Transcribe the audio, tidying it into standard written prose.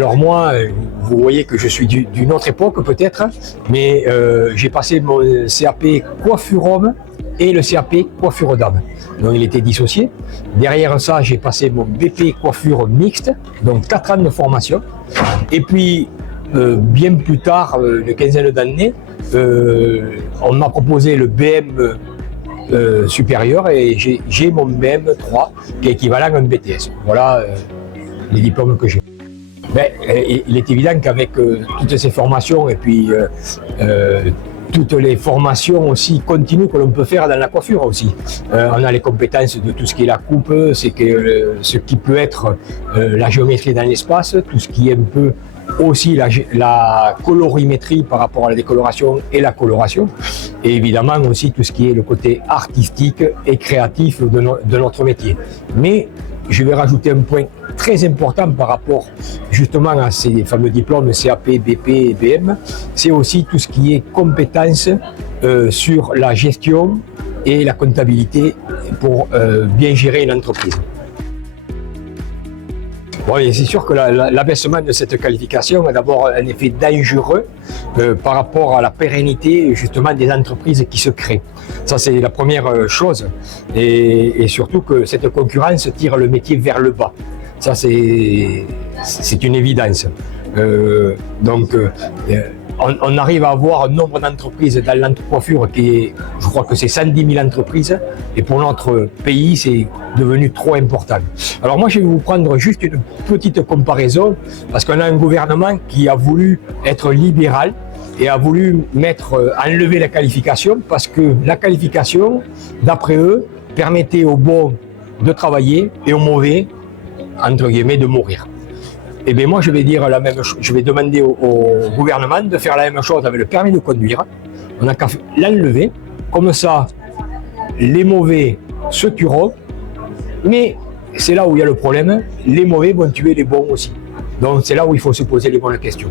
Alors moi, vous voyez que je suis d'une autre époque peut-être, mais j'ai passé mon CAP coiffure homme et le CAP coiffure dame. Donc il était dissocié. Derrière ça, j'ai passé mon BP coiffure mixte, donc 4 ans de formation. Et puis, bien plus tard, une quinzaine d'années, on m'a proposé le BM supérieur et j'ai mon BM3 qui est équivalent à un BTS. Voilà les diplômes que j'ai. Ben, il est évident qu'avec toutes ces formations et puis toutes les formations aussi continues que l'on peut faire dans la coiffure aussi. On a les compétences de tout ce qui est la coupe, ce qui peut être la géométrie dans l'espace, tout ce qui est un peu aussi la colorimétrie par rapport à la décoloration et la coloration, et évidemment aussi tout ce qui est le côté artistique et créatif de notre métier. Mais je vais rajouter un point très important par rapport justement à ces fameux diplômes CAP, BP et BM, c'est aussi tout ce qui est compétences sur la gestion et la comptabilité pour bien gérer une entreprise. Bon, c'est sûr que l'abaissement de cette qualification a d'abord un effet dangereux par rapport à la pérennité justement des entreprises qui se créent. Ça, c'est la première chose. Et surtout que cette concurrence tire le métier vers le bas. Ça, c'est une évidence. On arrive à avoir un nombre d'entreprises dans l'entrecoiffure qui est, je crois que c'est 110 000 entreprises, et pour notre pays, c'est devenu trop important. Alors moi, je vais vous prendre juste une petite comparaison, parce qu'on a un gouvernement qui a voulu être libéral et a voulu enlever la qualification, parce que la qualification, d'après eux, permettait aux bons de travailler et aux mauvais, entre guillemets, de mourir. Eh bien moi je vais dire la même chose, je vais demander au gouvernement de faire la même chose avec le permis de conduire. On n'a qu'à l'enlever, comme ça les mauvais se tueront, mais c'est là où il y a le problème, les mauvais vont tuer les bons aussi. Donc c'est là où il faut se poser les bonnes questions.